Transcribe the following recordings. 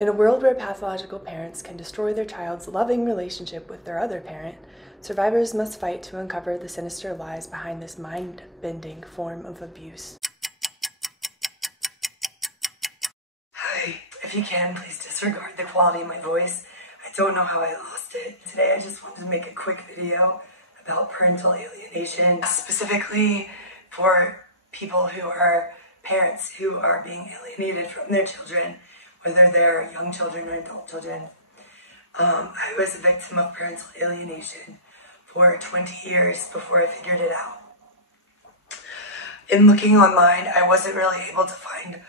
In a world where pathological parents can destroy their child's loving relationship with their other parent, survivors must fight to uncover the sinister lies behind this mind-bending form of abuse. Hi, if you can, please disregard the quality of my voice. I don't know how I lost it. Today I just wanted to make a quick video about parental alienation, specifically for people who are parents who are being alienated from their children, whether they're young children or adult children. I was a victim of parental alienation for 20 years before I figured it out. In looking online, I wasn't really able to find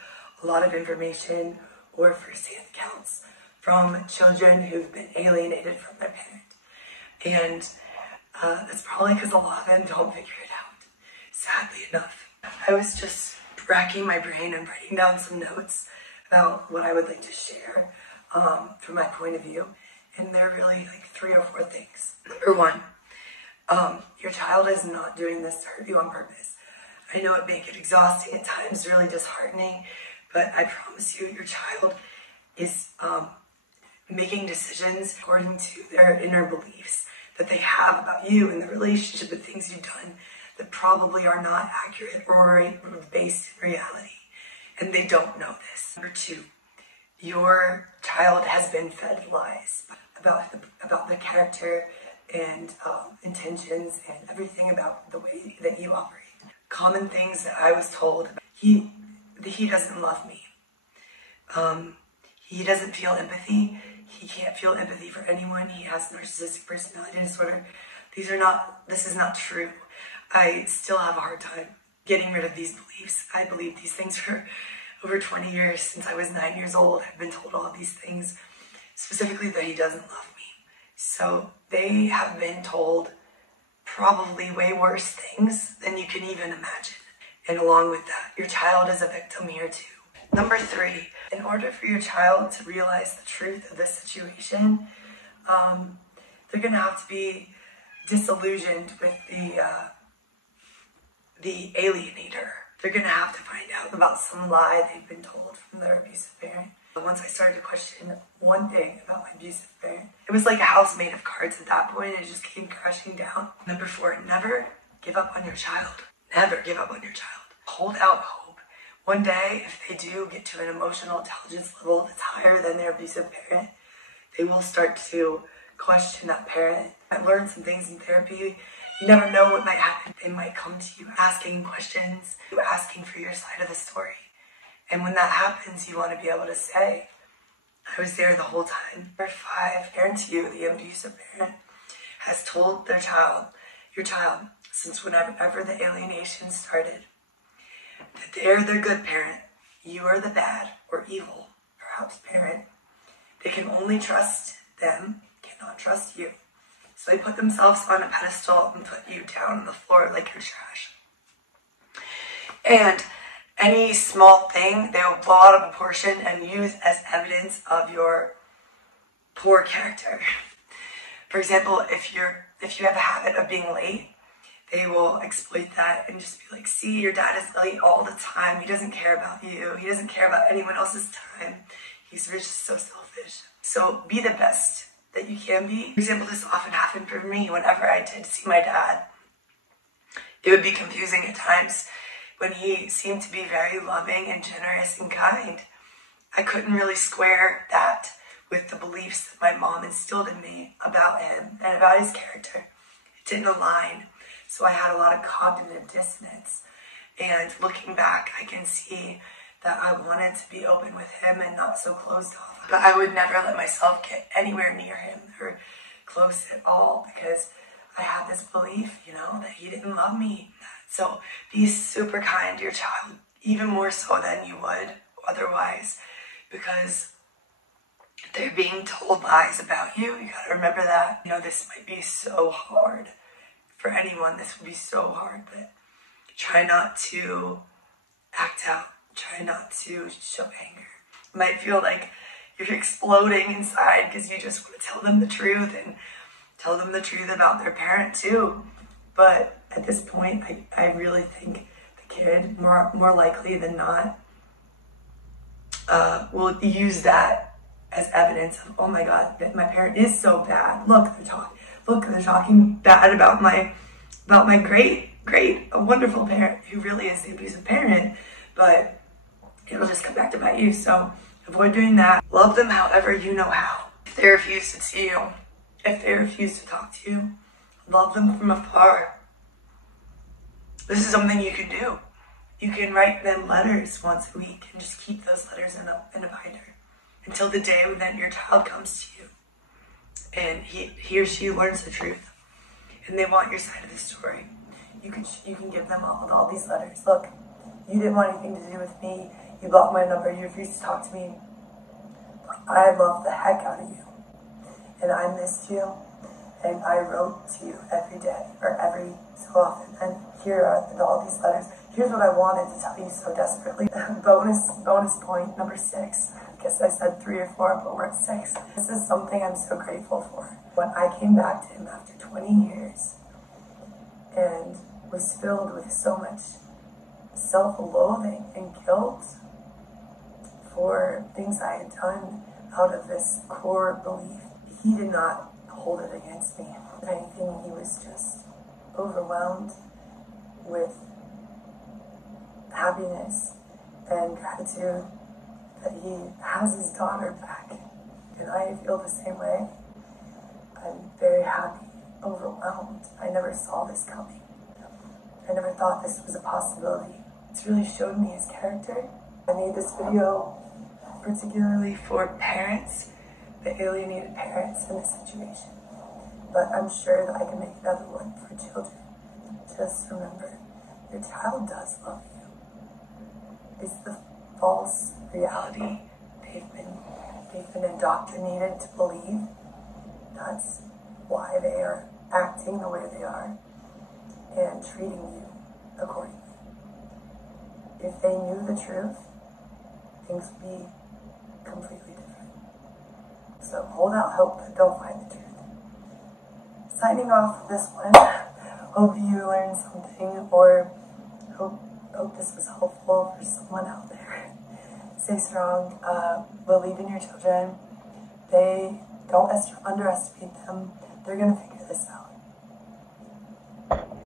a lot of information or first-hand accounts from children who've been alienated from their parent. And that's probably because a lot of them don't figure it out, sadly enough. I was just racking my brain and writing down some notes about what I would like to share from my point of view. And there are really like 3 or 4 things. Number 1, your child is not doing this to hurt you on purpose. I know it may get exhausting at times, really disheartening, but I promise you your child is making decisions according to their inner beliefs that they have about you and the relationship and things you've done that probably are not accurate or based in reality. And they don't know this. Number 2, your child has been fed lies about the character and intentions and everything about the way that you operate. Common things that I was told: he doesn't love me. He doesn't feel empathy. He can't feel empathy for anyone. He has narcissistic personality disorder. This is not true. I still have a hard time getting rid of these beliefs. I believe these things for over 20 years. Since I was 9 years old, I've been told all these things, specifically that he doesn't love me. So they have been told probably way worse things than you can even imagine. And along with that, your child is a victim here too. Number 3, in order for your child to realize the truth of this situation, they're going to have to be disillusioned with the alienator. They're going to have to find out about some lie they've been told from their abusive parent. Once I started to question one thing about my abusive parent, it was like a house made of cards at that point. It just came crashing down. Number 4, never give up on your child. Never give up on your child. Hold out hope. One day, if they do get to an emotional intelligence level that's higher than their abusive parent, they will start to question that parent. I learned some things in therapy. You never know what might happen. They might come to you asking questions, asking for your side of the story. And when that happens, you want to be able to say, I was there the whole time. Number 5, parent you, the abusive parent, has told your child, since whenever the alienation started, that they're the good parent, you are the bad or evil, perhaps parent. They can only trust them, cannot trust you. So they put themselves on a pedestal and put you down on the floor like you're trash. And any small thing they will blow out of proportion and use as evidence of your poor character. For example, if you have a habit of being late, they will exploit that and just be like, see, your dad is late all the time. He doesn't care about you. He doesn't care about anyone else's time. He's just so selfish. So be the best that you can be. For example, this often happened for me whenever I did see my dad. It would be confusing at times when he seemed to be very loving and generous and kind. I couldn't really square that with the beliefs that my mom instilled in me about him and about his character. It didn't align. So I had a lot of cognitive dissonance. And looking back, I can see that I wanted to be open with him and not so closed off. But I would never let myself get anywhere near him or close at all because I had this belief, that he didn't love me. So be super kind to your child, even more so than you would otherwise, because they're being told lies about you. You gotta remember that. This might be so hard for anyone. This would be so hard, but try not to act out. Try not to show anger. It might feel like you're exploding inside because you just want to tell them the truth and tell them the truth about their parent too. But at this point, I really think the kid, more likely than not, will use that as evidence of, oh my God, that my parent is so bad. Look, they're talking bad about my great, a wonderful parent who really is the abusive parent, but it'll just come back to bite you. So avoid doing that. Love them however you know how. If they refuse to see you, if they refuse to talk to you, love them from afar. This is something you can do. You can write them letters once a week and just keep those letters in a binder until the day when your child comes to you and he or she learns the truth and they want your side of the story. You can give them all these letters. Look, you didn't want anything to do with me. You blocked my number. You refused to talk to me. I love the heck out of you. And I missed you. And I wrote to you every day or every so often. And here are all these letters. Here's what I wanted to tell you so desperately. bonus point number 6. I guess I said 3 or 4, but we're at 6. This is something I'm so grateful for. When I came back to him after 20 years and was filled with so much self-loathing and guilt for things I had done out of this core belief, he did not hold it against me. If anything, he was just overwhelmed with happiness and gratitude that he has his daughter back. And I feel the same way. I'm very happy, overwhelmed. I never saw this coming. I never thought this was a possibility. It's really showed me his character. I made this video particularly for parents, the alienated parents in this situation. But I'm sure that I can make another one for children. Just remember, your child does love you. It's the false reality they've been indoctrinated to believe. That's why they are acting the way they are and treating you accordingly. If they knew the truth, things would be completely different. So hold out hope that they'll find the truth. Signing off this one. Hope you learned something, or hope this was helpful for someone out there. Stay strong. Believe in your children. Don't underestimate them. They're gonna figure this out.